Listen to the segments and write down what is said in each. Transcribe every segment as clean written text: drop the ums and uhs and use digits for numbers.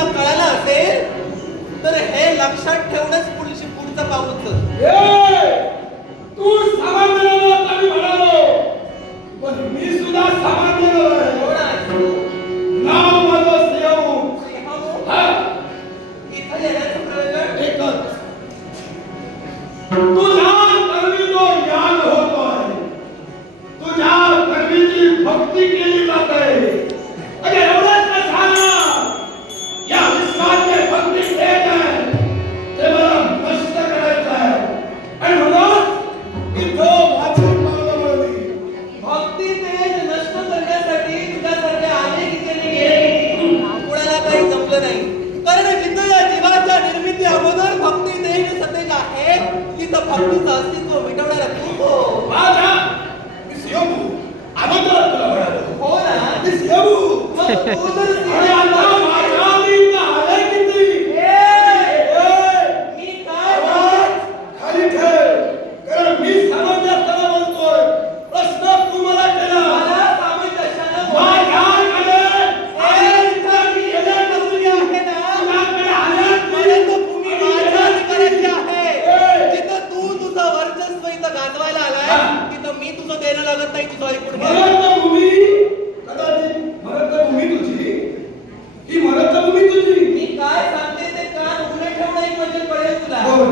तुला कळालं असेल तर हे लक्षात ठेवूनच पुढचं पाऊल उचल. तू सामान्य कमी म्हणालो पण मी सुद्धा सामान्य नाव माझं सेवू. इथं येण्याचं प्रयोजन एकच, तुझ्या कर्मीतो ज्ञान होतोय, तुझ्या कर्मीची भक्ती केली जाते. अरे एवढंच का झालं? या विश्वाचे भक्ती तेज आहे ते मला नष्ट करायचं आहे. आणि म्हणून इथं माझी मागणं मिळवली. भक्ती तेज नष्ट करण्यासाठी तुझ्यासारख्या अनेक इथे गेले, कुणाला काही जमलं नाही. कारण जिथं या जीवाच्या निर्मिती अगोदर भक्ती तेज सतेज आहे तिथं भक्तीचं अस्तित्व मिटवणारा तू हो. माझा मी सेवू अगोदर तुला म्हणालो. हो ना, मी सेवू. मग तू जर आणि आता माझ्या आधीच आलंय किती? मी काय आवाज खाली ठेव. कारण मी सामंजस्याने बोलतोय. प्रश्न तू मला केला. मला सामंजस्यानं माझ्याकडे तुझ्याकडे माझ्या अधिकाराची आहे. जिथं तू तुझं वर्चस्व इथं गाजवायला आलाय तिथं मी तुझं देणं लागत नाही. तुझं ऐकून घे. मरतभूमी कदाचित मरतभूमी तुझी ही मरतभूमी तुझी. मी काय सांगते ते कान उघडे ठेवणं म्हणजे कळेल तुला. बोल.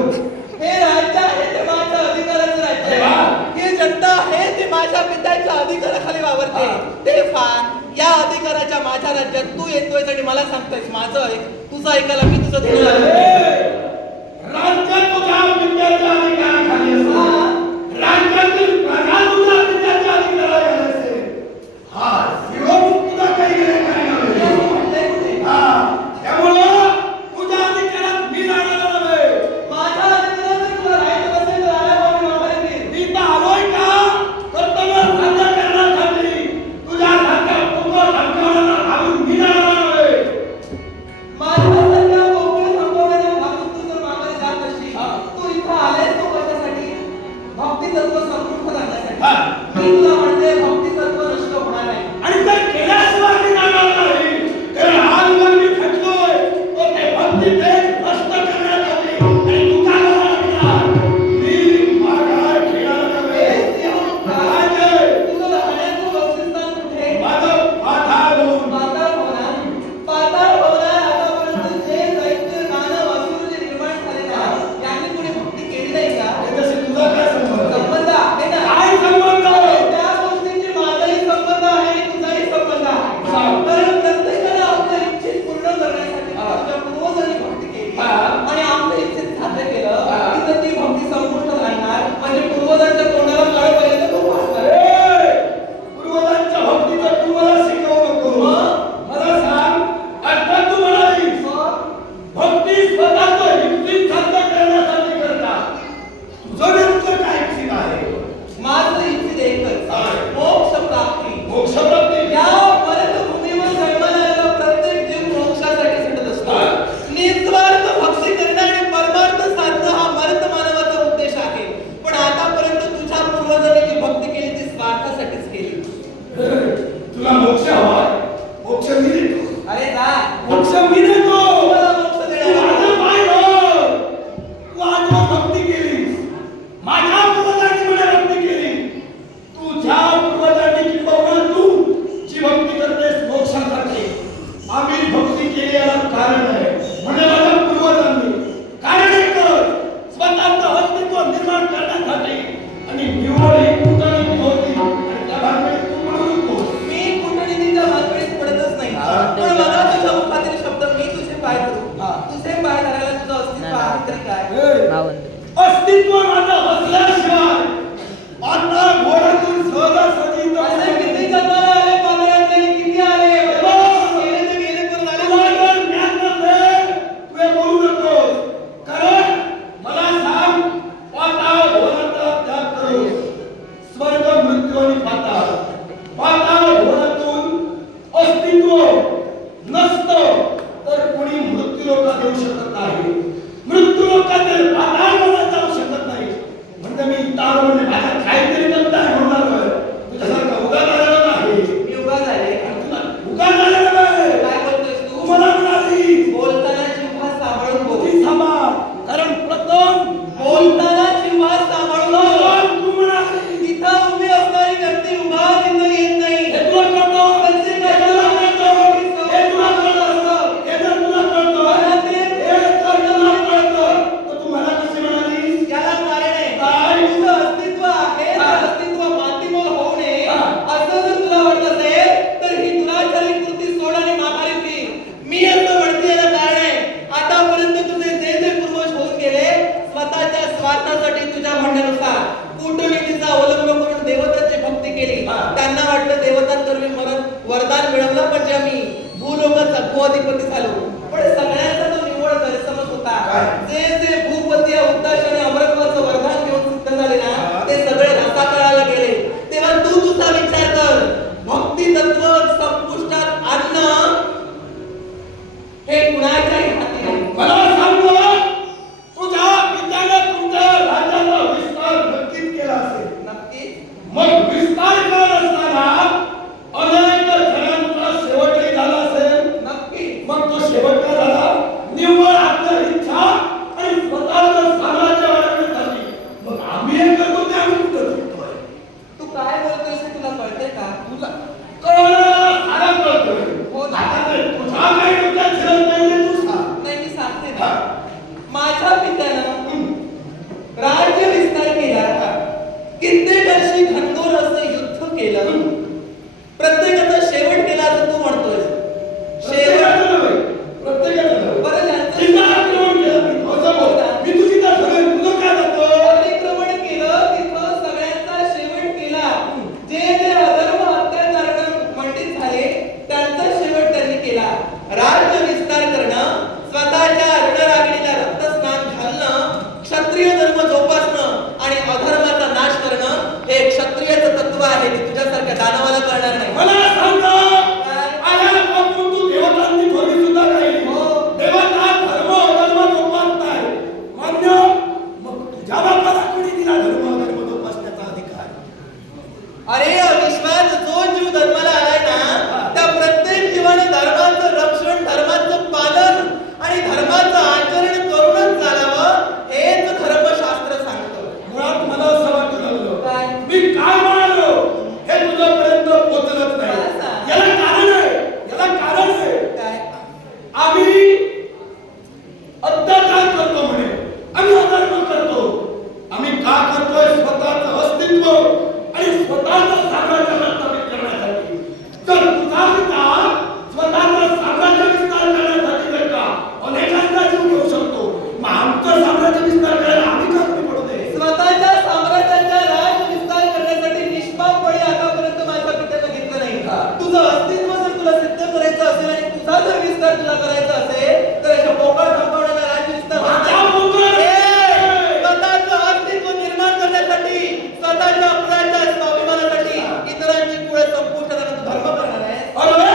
हे राज्य आहे ते माझ्या अधिकाराचं राज्य अरे वा. आहे. ही जनता आहे ते माझ्या पित्याच्या अधिकाराखाली वावरते. ते फार या अधिकाराच्या माझ्या राज्यात तू येतोयस आणि मला सांगतोयस माझं ऐक, तुझं ऐकायला मी तुझं देणं लागत. राज्य तुझ्या पित्याच्या अधिकाराखाली असेल. राज्यातील प्रजा तुझ्या पित्याच्या अधिकाराखाली असेल. हा शिवमुक्त तुझा काही घेणं नाही. हा त्यामुळं तुझ्या अधिकारात मी राहणार नव्हे. माझ्या अधिकाराचं तुला राहायचं नसेल तर आल्यावर माघारी फिर. मी तर आलोय का कर्तव्य साध्य करण्यासाठी. तुझ्यासारख्या पोकळ धमकावणारा घालून मी जाणार नव्हे. माझ्यासारख्या पोकळ धमकावणाऱ्या घालून तू जर माघारी जात असशील, तू इथं आलायस तो कशासाठी? भक्ती तत्व संपुष्ट करण्यासाठी. मी तुला म्हणते भक्ती तत्व नष्ट होणार नाही. आणि ते केल्याशिवाय मी जाणार नाही. कारण आजवर मी खचलोय तो ते भक्ती तेज नष्ट करण्यासाठी. आणि तू काय करणार? मी माघार घेणार नव्हे. काय ते? तुझं राहण्याचं बक्षीसदान कुठे? माझं पाताळ होऊन. पाताळ भवनात. पाताळ भवनात आतापर्यंत जे दैत्य, दानव, असुर जे निर्माण झाले ना, यांनी कोणी भक्ती केली नाही का? त्याच्याशी तुझा काय संबंध? संबंध आहे ना. काय संबंध? त्या गोष्टींची माझाही संबंध आहे, तुझाही संबंध आहे. सांग. कारण प्रत्येकाने आपल्या इच्छित पूर्ण करण्यासाठी आमच्या पूर्वजांनी भक्ती केली आणि आपल्या इच्छित साध्य केलं की तर ती भक्ती संपुष्ट राहणार. म्हणजे पूर्वजांच्या तोंडाला कळपर्यंत तो वाचणार. पूर्वजांच्या भक्तीचं तू मला शिकवू नको. मला सांग, आता तू म्हणालीस भक्ती स्वतःचं इच्छित साध्य करण्यासाठी करता. तुझं नेमकं काय इच्छित आहे? माझं इच्छित एकच, मोक्ष प्राप्ती. मोक्ष प्राप्ती. या परतभूमीवर जन्माला आलेला प्रत्येक जीव मोक्षासाठी झटत असतो. निस्वार्थ भक्ती करणं आणि परमार्थ साधणं हा मर्त मानवाचा उद्देश आहे. पण आतापर्यंत तुझ्या पूर्वजांनी जी भक्ती केली ती स्वार्थासाठीच केली. तुला मोक्ष हवा? मोक्ष मी देतो. अरे जा, मोक्ष मी देतो. तुम्हाला मोक्ष तू देणार. माझं पाय धर. तू आजवर भक्ती केलीस. माझ्या पूर्वजांनी मला भक्ती केली. तुझ्या पूर्वजांनी किंबहुना तू जी भक्ती करतेस मोक्षासाठी. आम्ही भक्ती केली याला कारण आहे. म्हणजे माझ्या पूर्वजांनी कारण एकच, स्वतःचं अस्तित्व निर्माण करण्यासाठी. आणि निवड ही कुठली होती आणि त्या भानगडीत तू म्हणू नकोस. मी कुटणीच्या भानगडीत पडतच नाही. पण मला तुझ्या मुखातील शब्द मी तुझे पाय धरू. तुझे पाय धरायला तुझं अस्तित्व आहे तरी काय? अस्तित्व माझं असल्याशिवाय आता घोड्यातून सहजासहजी असे किती जन्माला आले पाण्यात आणि किती आले? गेले तर गेले पण आले तुला नाही. जर ज्ञान नसेल, तू हे बोलू नकोस. कारण मला सांग, पाताळ घोडाचा त्याग करून स्वर्ग, मृत्यू आणि पाताळ. पाताळ घोडातून अस्तित्व नसतं तर कोणी मृत्यूलोकात येऊ शकत नाही. मृत्यूलोकातील पाताळ मला जाऊ शकत नाही. म्हणजे मी भूअधिपती झालो. पण सगळ्यांचा तो निव्वळ गैरसमज होता. काय? जे भूपती या उद्दाश आणि अमरत्वाचं वरदान घेऊन सिद्ध झाले ना, ते सगळे रसातळाला गेले. तेव्हा तू तुझा विचार कर. भक्ती तत्व संपुष्टात आणणं हे कुणाच्याही हाती नाही. मला सांगतो, तुझ्या पित्याने तुमच्या राज्याचा विस्तार नक्कीच केला असेल. नक्की मग विस्तार करत असताना अनेक जणांचा शेवटही झाला असेल. नक्की मग तो शेवट का झाला? निव्वळ आपल्या इच्छा आणि स्वतःचं साम्राज्य वाढवण्यासाठी. मग आम्ही हे करतो ते आम्ही कुठं चुकतोय? तू काय बोलतोयस हे तुला कळतंय का? तुला कळलं, सारा कळतोय. हो ना. आता ते तुझ्या काही डोक्यात शिरत नाही ते तू सांग. नाही मी सांगते हा. ना. माझ्या पित्यानं राज्य विस्तार केला. कित्येकाशी घनघोर असं युद्ध केलं. प्रत्येकाचा शेवट केला असं तू म्हणतोय. शेवट प्रत्येकाचं नव्हे, प्रत्येकाचं नव्हे. बरं ज्यांचं चिंता आक्रमण केलं मी. असं बोल. मी तुझी त्या सगळे तुझं काय जातं? अतिक्रमण केलं तिथं सगळ्यांचा शेवट केला. जे जे अधर्म अत्याचारानं मंडित झाले त्यांचा शेवट त्यांनी केला. राज्य विस्तार करणं, स्वतःच्या रणरागिणीला रक्तस्नान घालणं, क्षत्रिय धर्म जोपासणं आणि अधर्माचा नाश करणं हे क्षत्रियचं तत्व आहे. ते तुझ्यासारख्या दानवाला कळणार नाही. मला सांग ना, आल्यापासून तू देवतांनी थोडी सुद्धा काही हो. देवता धर्म अधर्म जोपासत नाही. मान्य? मग तुझ्या बापाला कोणी दिला धर्म अधर्म जोपासण्याचा अधिकार? अरे अविश्वास, जो जीव धर्माला आलाय ना, त्या प्रत्येक जीवाने धर्माचं रक्षण, धर्माचं पालन आणि धर्माचं आचरण करूनच चालावं हेच धर्मशास्त्र सांगतं. मुळात मला असं वाटू लागलं, काय? मी काय म्हणालो हे तुझ्यापर्यंत पोहोचलंच मला नाही. सांग. याला कारण आहे, याला कारण आहे. काय? आम्ही अत्याचार करतो म्हणे, आम्ही अधर्म करतो. आम्ही का करतोय? स्वतःचं अस्तित्व आणि स्वतःचं साम्राज्य प्रस्थापित करण्यासाठी. तर तुझा पिता स्वतःचं साम्राज्य विस्तार करण्यासाठी जर का अनेकांचा जीव घेऊ शकतो, मग आमचं साम्राज्य विस्तार करायला आम्ही का कमी पडू नये? स्वतःच्या साम्राज्याचा राज विस्तार करण्यासाठी निष्पाप बळी आतापर्यंत माझ्या पित्यानं घेतलं नाही. हा. तुझं अस्तित्व जर तुला सिद्ध करायचं असेल आणि तुझा जर विस्तार तुला करायचा असेल तर अशा पोकळ कंपाऊंडला राज्य विस्तार होणार माझ्या नाही. पोकळ- ए, स्वतःचं अस्तित्व निर्माण करण्यासाठी, स्वतःच्या कुळाच्या स्वाभिमानासाठी इतरांची कुळ संपुष्टात आणून तू धर्म करणार आहेस. अरे,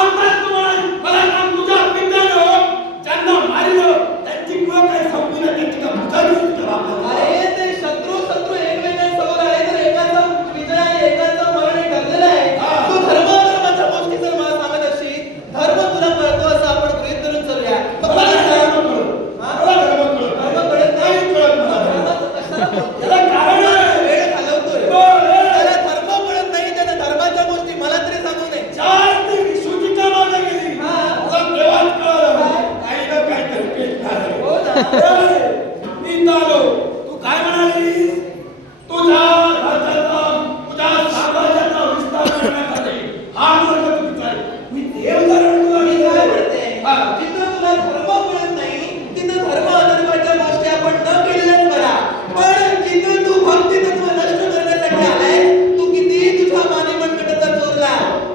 आमचाच तुम्हाला मला सांग, तुझ्या पित्यानं ज्यांना मारलं त्यांची कुळं काय संपली नाही, त्यांची का भुजा घेऊन तुझ्या बापाला? अरे ते शत्रू एकमेकांसमोर आले तर एकाचा विजय आणि एकाचा मरण हे ठरलेलं आहे. हा. तू धर्माच्या गोष्टी जर मला सांगत असशील, धर्म तुला कळतो असं आपण गृहीत धरून चलूया. मग मला मला धर्म सांग, कळत. हा? मला धर्म कळत. धर्म कळत नाही? नाही कळत मला धर्म. धर्माचं कशाला बोलतोय? याला कारण आहे. वेळ घालवतोय. बरं. त्याला धर्म कळत नाही, त्याला धर्माच्या गोष्टी मला तरी सांगू नये. चार ते विसुजीच्या मागे गेली. हा. मला तेव्हाच कळलं, काय? काही ना काहीतरी पेटणार आहे. हो ना. ए, मी आलो. तू काय म्हणालीस? तुझ्या राज्याचा, तुझ्या साम्राज्याचा विस्तार करण्यासाठी हा मार्ग चुकीचा आहे. मी ते उदाहरण तुला मी दिलं. काय म्हणते? हा. जिथं तुला धर्म कळत नाही तिथं धर्म अधर्माच्या गोष्टी आपण न केलेल्याच बरा. पण जिथं तू भक्ती तत्व नष्ट करण्यासाठी आलाय, तू कितीही तुझ्या मानी मनगटाचा चोरला,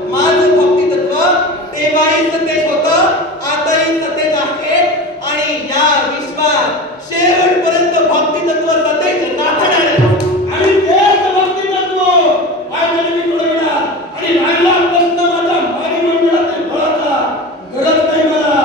माझं भक्ती तत्व तेव्हाही सतेज होतं, आताही सतेज आहे आणि या विश्वात शेवटपर्यंत भक्ती तत्व सतेज राहणार आहे. आणि तेच भक्ती तत्व माझ्या मी घडविणार. आणि राहिला प्रश्न माझ्या मारी मंडळातील बळाचा, गरज नाही मला.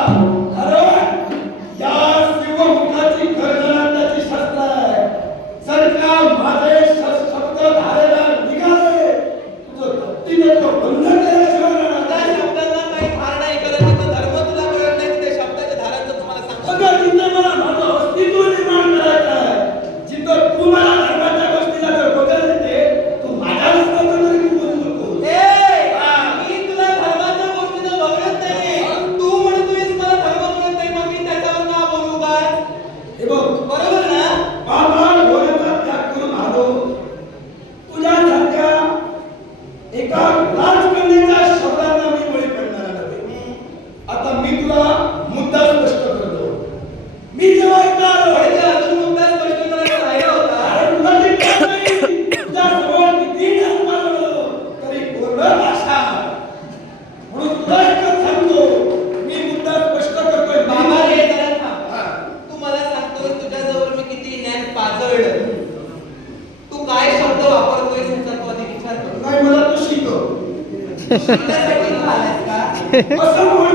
असं